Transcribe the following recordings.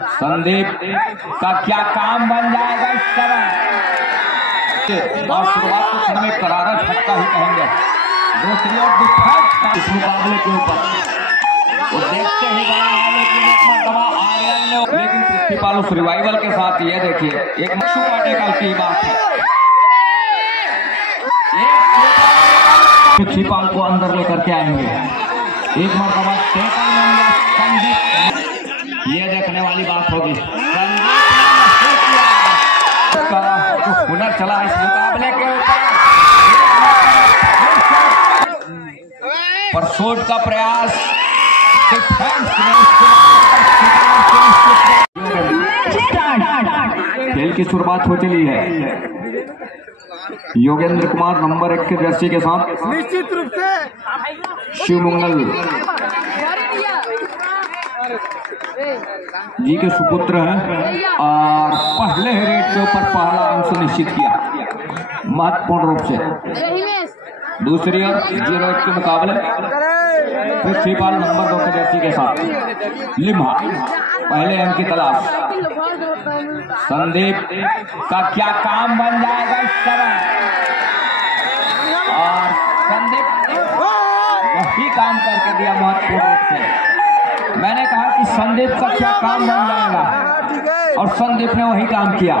संदीप का क्या काम बन जाएगा इस समय। और शुरुआत तो समय करारा झटका ही कहेंगे। दूसरी ओर डिफेंस इस मुकाबले के ऊपर वो देखते ही बना है, लेकिन एक मरतबा आर्यन ने, लेकिन पृथ्वीपाल उस रिवाइवल के साथ ये देखिए एक मशहूर पाटेकल की बात है, पृथ्वीपाल को अंदर लेकर के आएंगे। एक मरतबा ये देखने वाली बात होगी। जो हुनर चला इस मुकाबले के ऊपर, पर शॉट का प्रयास खेल की शुरुआत हो चली है। योगेंद्र कुमार नंबर 1 के जर्सी के साथ निश्चित रूप से शिवमंगल जी के सुपुत्र हैं और पहले ही रेट के ऊपर पहला अंक सुनिश्चित किया महत्वपूर्ण रूप से। दूसरी ओर 0-1 के मुकाबले पृथ्वीपाल नंबर 2 के जर्सी के साथ लिम्हा पहले अंक की तलाश। संदीप का क्या काम बन जाएगा इस समय, और संदीप वही काम करके दिया महत्वपूर्ण रूप से। मैंने कहा कि संदीप का क्या काम बन जाएगा और संदीप ने वही काम किया।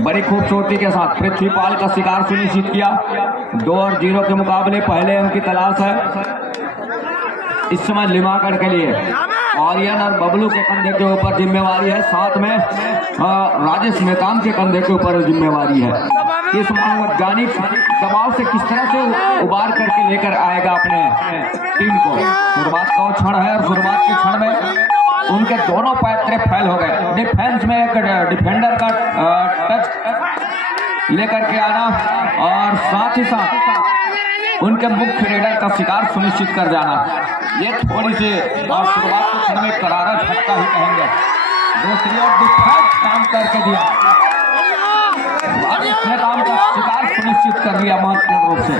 बड़ी खूबसूरती के साथ पृथ्वीपाल का शिकार सुनिश्चित किया। 2-0 के मुकाबले पहले अंक की तलाश है इस समय लिमागढ़ के लिए। आर्यन और बबलू के कंधे के ऊपर जिम्मेवारी है, साथ में राजेश मेहताम के कंधे के ऊपर जिम्मेवारी है। इस मनोवैज्ञानिक दबाव से किस तरह से उबार करके लेकर आएगा अपने टीम को। शुरुआत का वो क्षण है और शुरुआत के क्षण में उनके दोनों पैतरे फैल हो गए। डिफेंस में एक डिफेंडर का टच लेकर के आना और साथ ही साथ उनके मुख्य रेडर का शिकार सुनिश्चित कर जाना, ये थोड़ी सी और शुरुआत के क्षण में करारा झटका ही कहेंगे। दूसरी ओर डिफेंस काम करके दिया, इसने काम का शिकार सुनिश्चित कर लिया महत्वपूर्ण रूप से।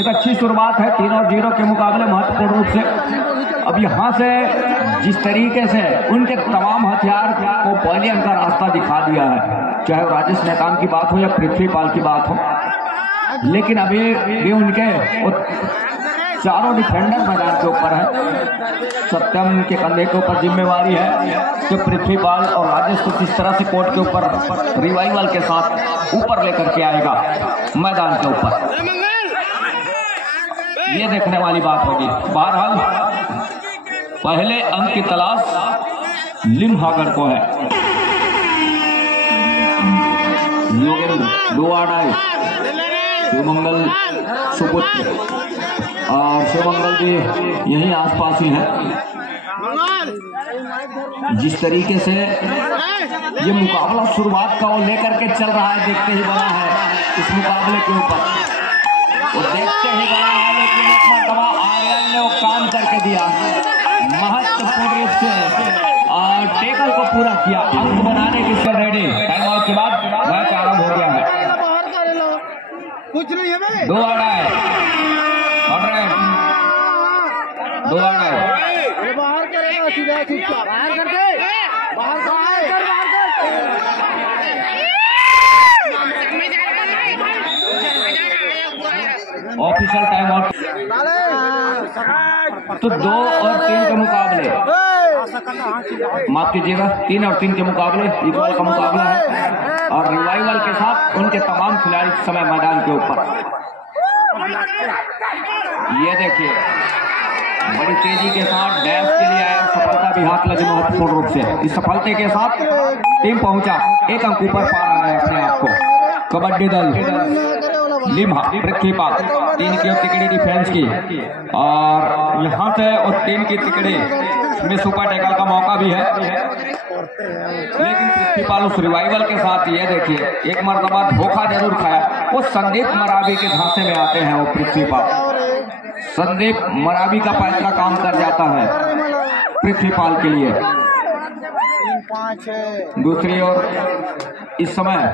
एक अच्छी शुरुआत है 3-0 के मुकाबले महत्वपूर्ण रूप से। अब यहाँ से जिस तरीके से उनके तमाम हथियार को पहले उनका रास्ता दिखा दिया है, चाहे राजेश नेताम की बात हो या पृथ्वीपाल की बात हो, लेकिन अभी भी उनके चारों डिफेंडर मैदान के ऊपर है। सत्यम के कंधे के ऊपर जिम्मेवारी है तो पृथ्वीपाल और राजेश को किस तरह से कोर्ट के ऊपर रिवाइवल के साथ ऊपर लेकर के आएगा मैदान के ऊपर, ये देखने वाली बात होगी। बहरहाल पहले अंक की तलाश लिम्हागढ़ को है। योगेंद्र 2 आड़ाई शिवमंगल सुपुत्र और शिवमंगल जी यही आसपास ही हैं। जिस तरीके से ये मुकाबला शुरुआत का वो लेकर के चल रहा है, देखते ही बना है इस मुकाबले के ऊपर, वो देखते ही बना है, लेकिन एक मरतबा आर्यन ने वो काम करके दिया महत्वपूर्ण रूप से और टेकल को पूरा किया। अंक बनाने की से रेडी। टाइम आउट के बाद मैच आरंभ हो गया है। कुछ नहीं है 2 आड़ाई 2 आड़ाई बाहर करेगा सीधा चुपचाप बाहर कर दे, बाहर कर ऑफिशियल टाइम आउट। तो 2 और 3 के मुकाबले, माफ कीजिएगा 3 और 3 के मुकाबले इक्वल का मुकाबला है और रिवाइवल के साथ उनके तमाम खिलाड़ी इस समय मैदान के ऊपर। ये देखिए बड़ी तेजी के साथ डैश के लिए आया, सफलता भी हाथ लगी महत्वपूर्ण रूप से। इस सफलता के साथ टीम पहुंचा, 1 अंक ऊपर पा रहा है अपने आप को। कबड्डी दल लिम्हा पृथ्वीपाल 3 की तिकड़ी डिफेंस की और यहाँ से और 3 की तिकड़ी में सुपर टैकल का मौका भी है, लेकिन पृथ्वीपाल उस रिवाइवल के साथ ये देखिए एक मरतबा धोखा जरूर खाया। वो संदीप मरावी के झांसे में आते हैं। वो पृथ्वीपाल संदीप मरावी का पैतरा काम कर जाता है पृथ्वीपाल के लिए। दूसरी ओर इस समय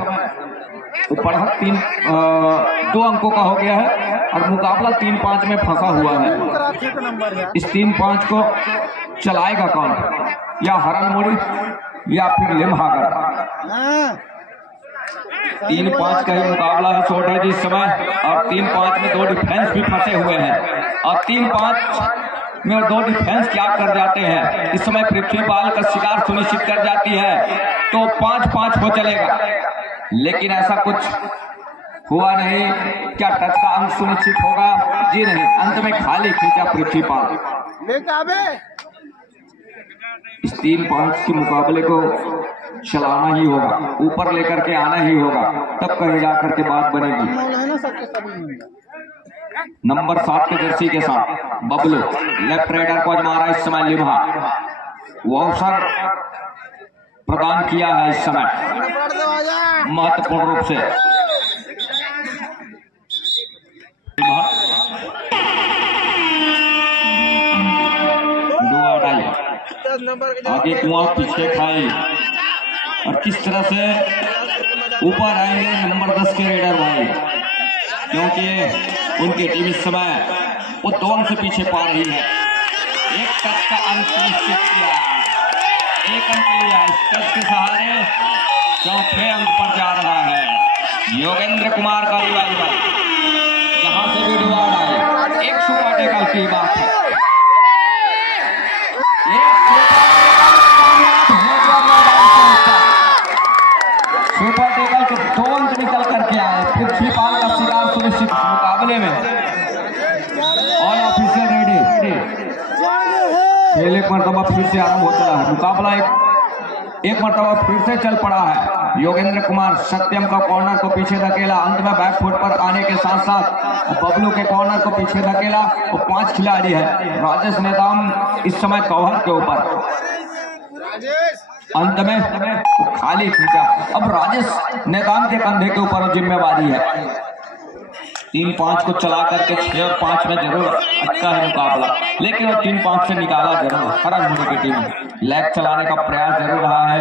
बढ़त 2 अंकों का हो गया है। और मुकाबला 3-5 में फंसा हुआ है। इस 3-5 को चलाएगा कौन, या हरनमुड़ी या फिर लिम्हागर। 3-5 का ही मुकाबला है छोटे जी इस समय, और 3-5 में 2 डिफेंस भी फंसे हुए हैं, और 3-5 में 2 डिफेंस क्या कर जाते हैं इस समय पृथ्वीपाल का शिकार सुनिश्चित कर जाती है, तो 5-5 हो चलेगा। लेकिन ऐसा कुछ हुआ नहीं। क्या टच का अंक सुनिश्चित होगा? जी नहीं, अंत में खाली खींचा पृथ्वीपाल। इस 3-5 के मुकाबले को चलाना ही होगा, ऊपर लेकर के आना ही होगा, तब कहीं जाकर के बात बनेगी। नंबर 7 के जर्सी के साथ बबलू लेफ्ट राइडर को आजमा रहा है इस समय लिम्हा। वो अवसर प्रदान किया है इस समय महत्वपूर्ण रूप से। आगे कुआं पीछे खाई, और किस तरह से ऊपर आएंगे नंबर 10 के रेडर भाई, क्योंकि उनकी टीम इस समय वो 2 अंक से पीछे पा रही है। एक टच का अंक निश्चित किया, 1 अंक लिया। इस टच के सहारे 4थे अंक पर जा रहा है योगेंद्र कुमार का रिवाइवल। जहां से भी रिवाइवल आए, एक सुपर टेकल की बात है, सुपर टेकल के 2 अंक निकल करके आए। पृथ्वीपाल का शिकार सुनिश्चित मुकाबले में। All officer ready. खेल एक मरतबा फिर से आरंभ हो चला है, मुकाबला एक मरतबा फिर से चल पड़ा है। योगेंद्र कुमार सत्यम का कॉर्नर को पीछे धकेला, अंत में बैक फुट पर आने के साथ साथ बबलू के कॉर्नर को पीछे धकेला। वो 5 खिलाड़ी है। राजेश नेताम इस समय कवर के ऊपर, अंत में खाली खींचा। अब राजेश नेताम के कंधे के ऊपर जिम्मेवारी है। 3-5 को चला करके 6 और 5 में जरूर अच्छा है मुकाबला, लेकिन वो 3-5 से निकाला जरूर। हरनमुड़ी की टीम लेग चलाने का प्रयास जरूर रहा है,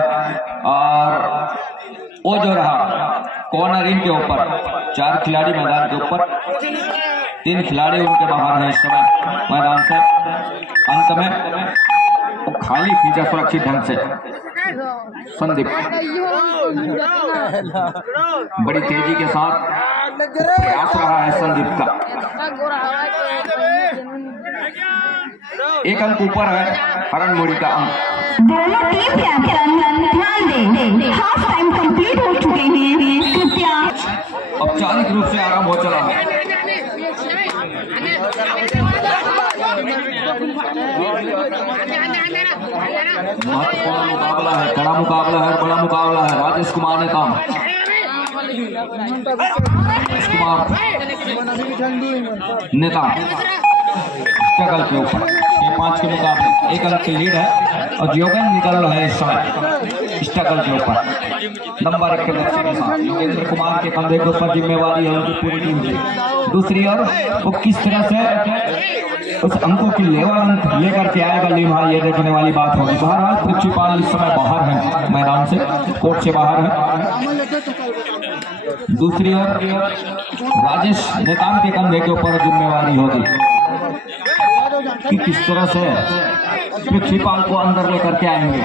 और वो जो रहा कॉर्नरिंग के ऊपर 4 खिलाड़ी मैदान के ऊपर, 3 खिलाड़ी उनके बाहर हैं इस समय मैदान से। अंत में वो खाली खींचा सुरक्षित ढंग से संदीप। बड़ी तेजी के साथ प्रयास रहा है संदीप का। 1 अंक ऊपर है हरनमुड़ी का अंक। दोनों टीम कैप्टन ध्यान दें, हाफ टाइम कंप्लीट हो चुके हैं, कृपया। औपचारिक रूप से आरंभ हो चला है। महत्वपूर्ण मुकाबला है, कड़ा मुकाबला है, बड़ा मुकाबला है। राजेश कुमार ने काम नेता स्ट्रगल के ऊपर 5 के मुकाबले 1 अंक की लीड है, और योगेंद्र निकल रहा है इस समय स्ट्रगल के ऊपर। नंबर 1 के लक्ष्य के साथ योगेंद्र कुमार के कंधे के ऊपर जिम्मेवारी है उनकी पूरी टीम की। दूसरी ओर वो किस तरह से उस अंकों की लेकर के आएगा लिम्हा, ये देखने वाली बात होगी। बहरहाल पृथ्वीपाल इस समय बाहर है मैदान से, कोर्ट से बाहर है। दूसरी ओर राजेश नेताम के कंधे के ऊपर जिम्मेवारी होगी कि किस तरह से पृथ्वीपाल को अंदर लेकर के आएंगे।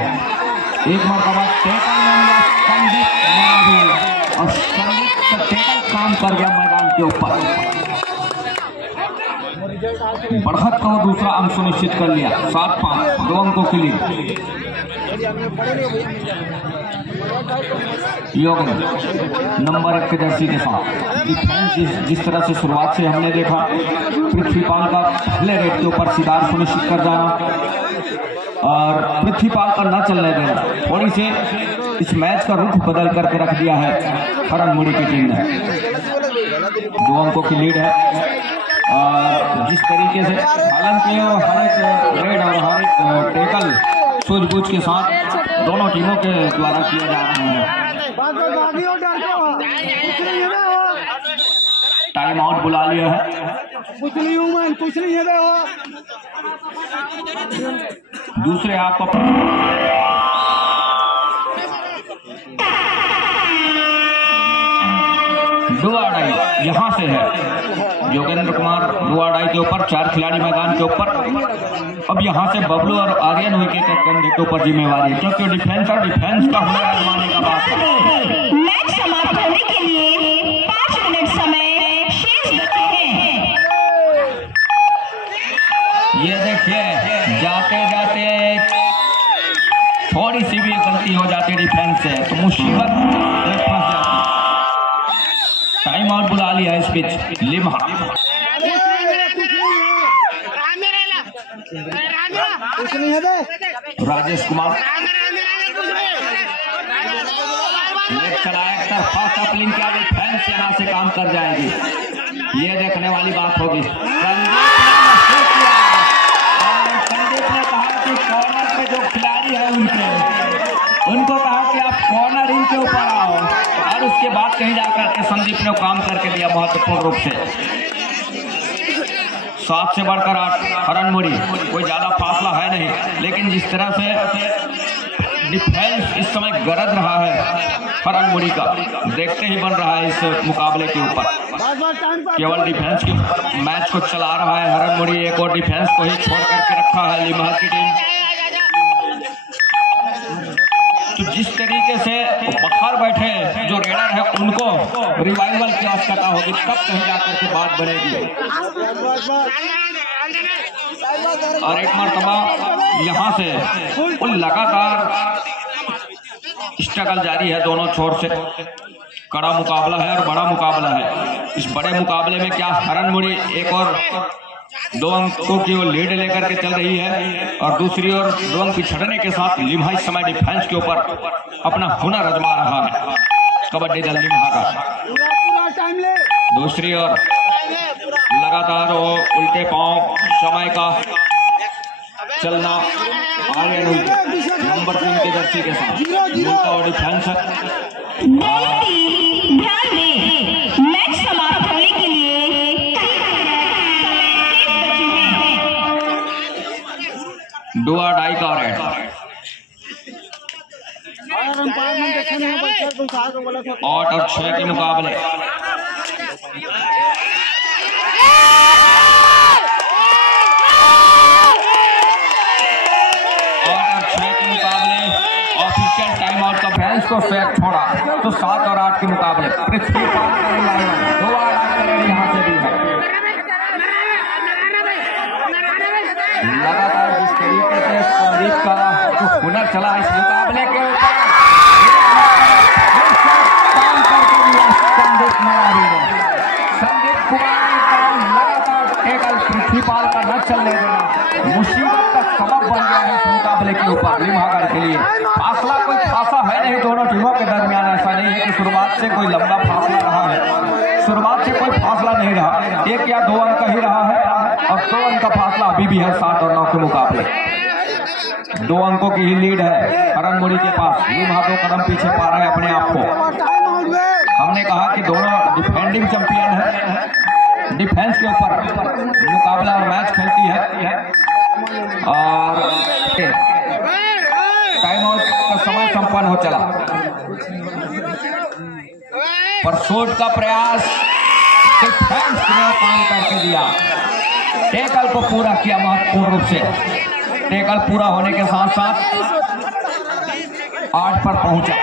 एक मरतबा और संदीप का टेकल काम कर गया मैदान के ऊपर। बढ़त का दूसरा अंक सुनिश्चित कर लिया। 7-5 2 अंकों के लिए योगेंद्र नंबर 1 के जर्सी के साथ डिफेंस जिस तरह से शुरुआत से हमने देखा, पृथ्वीपाल का पहले रेट के ऊपर शिकार सुनिश्चित कर जाना और पृथ्वीपाल का न चलने देना, थोड़ी से इस मैच का रुख बदल करके रख दिया है हरनमुड़ी की टीम ने। 2 अंकों की लीड है। और जिस तरीके से हालांकि हर एक रेड और हर एक टेकल सूझबूझ के साथ दोनों टीमों के द्वारा किया जा रहा है। टाइम आउट बुला लिया है। कुछ नहीं है दूसरे हाफ को दो आड़ाई यहां से है। योगेंद्र कुमार दुआडाई के ऊपर, 4 खिलाड़ी मैदान के ऊपर। अब यहाँ से बबलू और आर्यन हुई के कंधे के ऊपर जिम्मेवारी, क्योंकि डिफेंस और डिफेंस का हुनर आजमाने का बात है। मैच समाप्त होने के लिए 5 मिनट समय शेष बचे हैं। ये देखिए जाते जाते थोड़ी सी भी गलती हो जाती डिफेंस से तो मुसीबत में फंस जाती। टाइम आउट बुला लिया इस पिच लिम्हा। राजेश कुमार चला एक तरफा कपलिंग किया, डिफेंस यहाँ से काम कर जाएगी, ये देखने वाली बात होगी। संदीप ने कहा कि कॉर्नर पे जो खिलाड़ी है उनको कहा कि आप कॉर्नर इनके ऊपर आओ, और उसके बाद कहीं जाकर के संदीप ने काम करके दिया महत्वपूर्ण रूप से। 7 से बढ़कर 8 हरनमुड़ी, कोई ज्यादा फासला है नहीं, लेकिन जिस तरह से डिफेंस इस समय गरज रहा है हरनमुड़ी का, देखते ही बन रहा है इस मुकाबले के ऊपर। केवल डिफेंस के मैच को चला रहा है हरनमुड़ी, एक और डिफेंस को ही छोड़ करके रखा है लिम्हा की टीम। तो जिस तरीके से बाहर बैठे जो रेडर है उनको रिवाइवल की आवश्यकता होगी, तब कहीं जाकर के बात बनेगी। और एक मरतबा यहाँ से लगातार स्ट्रगल जारी है दोनों छोर से। कड़ा मुकाबला है और बड़ा मुकाबला है। इस बड़े मुकाबले में क्या हरनमुड़ी एक और 2 अंकों की वो लीड लेकर के चल रही है, और दूसरी ओर 2 अंक पिछड़ने के साथ लिम्हा इस समय डिफेंस के ऊपर अपना हुनर आजमा रहा है। कबड्डी दल लिम्हा का दूसरी ओर लगातार वो उल्टे पांव समय का चलना, आर्यन नंबर 3 के जर्सी के साथ और डिफेंस। ध्यान दें, मैच समाप्त होने के लिए दुआडाई का रेड। 8 और 6 के मुकाबले। ऑफिशियल टाइम आउट का बेंच को फेक छोड़ा तो 7 और 8 के मुकाबले पृथ्वी यहाँ से भी है। लगातार जिस तरीके से संदीप का जो हुनर चला इस मुकाबले के ऊपर काम करके दिया संदीप मरारी ने। संदीप कुमार का लगातार टेकल पृथ्वीपाल का न चलने देना मुसीबत का सबब बन गया है इस मुकाबले के ऊपर लिम्हागढ़ के लिए। फासला कोई खासा है नहीं दोनों टीमों के दरमियान, ऐसा नहीं है कि शुरुआत से कोई लंबा फासला रहा है, शुरुआत से कोई फासला नहीं रहा, 1 या 2 अंक का ही रहा है, और 2 अंक का फासला अभी भी है 7 और 9 के मुकाबले। 2 अंकों की ही लीड है हरनमुड़ी के पास। लिम्हा 2 कदम पीछे पा रहा है अपने आप को। हमने कहा कि दोनों डिफेंडिंग चैंपियन है, डिफेंस के ऊपर मुकाबला और मैच खेलती है। और टाइम आउट का समय संपन्न हो चला, पर शॉट का प्रयास डिफेंस ने काम करके दिया, टेकल को पूरा किया महत्वपूर्ण रूप से। टेकल पूरा होने के साथ साथ 8 पर पहुंचा।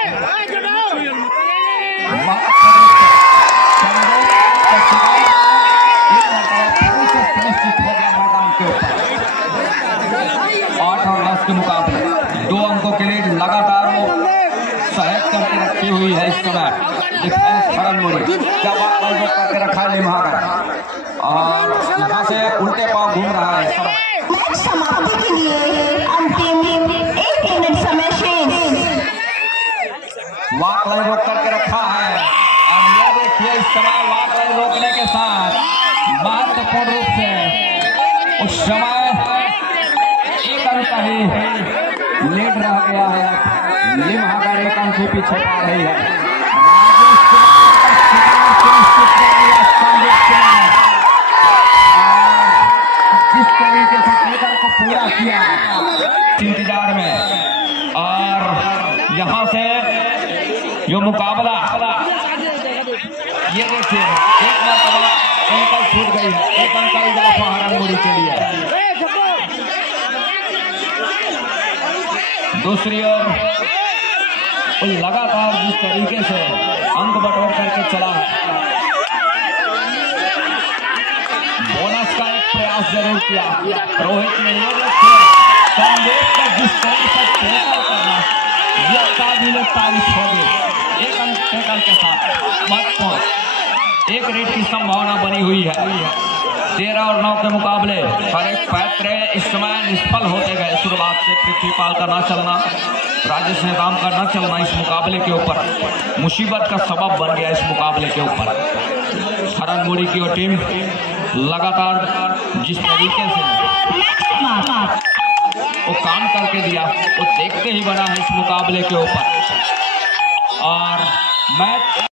8 और 10 के मुकाबले 2 अंकों के लिए लगातार वो सहज करके रखी हुई है इस समय डिफेंस हरनमुड़ी। क्या बात करके रखा है लिम्हागढ़, और यहाँ से उल्टे पांव घूम रहा है। मैच समाप्ति के लिए अंतिम 1 मिनट समय शेष। वाक लाइन रोक करके रखा है, और ये देखिए इस समय वाक लाइन रोकने के साथ महत्वपूर्ण रूप से उस समय 1 अंक का ही लीड रह गया है। लिम्हागढ़ 1 अंक के पीछे पा रही है। जिस तरीके से टेकल को पूरा किया इंतजार में, और यहाँ से जो मुकाबला ये देखिए एक मरतबा छूट गई है। एक अंक का इजाफा हरनमुड़ी के लिए। दूसरी ओर लगातार जिस तरीके से अंक बटोर करके चला है, बोनस का एक प्रयास जरूर किया रोहित ने। संदेश का जिस तरह से टैकल करना यह काबिल तारीफ होगी। एक अंक टैकल के साथ महत्वपूर्ण एक रेट की संभावना बनी हुई है। 13 और 9 के मुकाबले हर एक पैतरे इस समय निष्फल होते गए। शुरुआत से पृथ्वीपाल का ना चलना, राजेश नेताम का ना चलना इस मुकाबले के ऊपर मुसीबत का सबब बन गया। इस मुकाबले के ऊपर हरनमुड़ी की वो टीम लगातार जिस तरीके से वो काम करके दिया वो देखते ही बना है इस मुकाबले के ऊपर। और मैच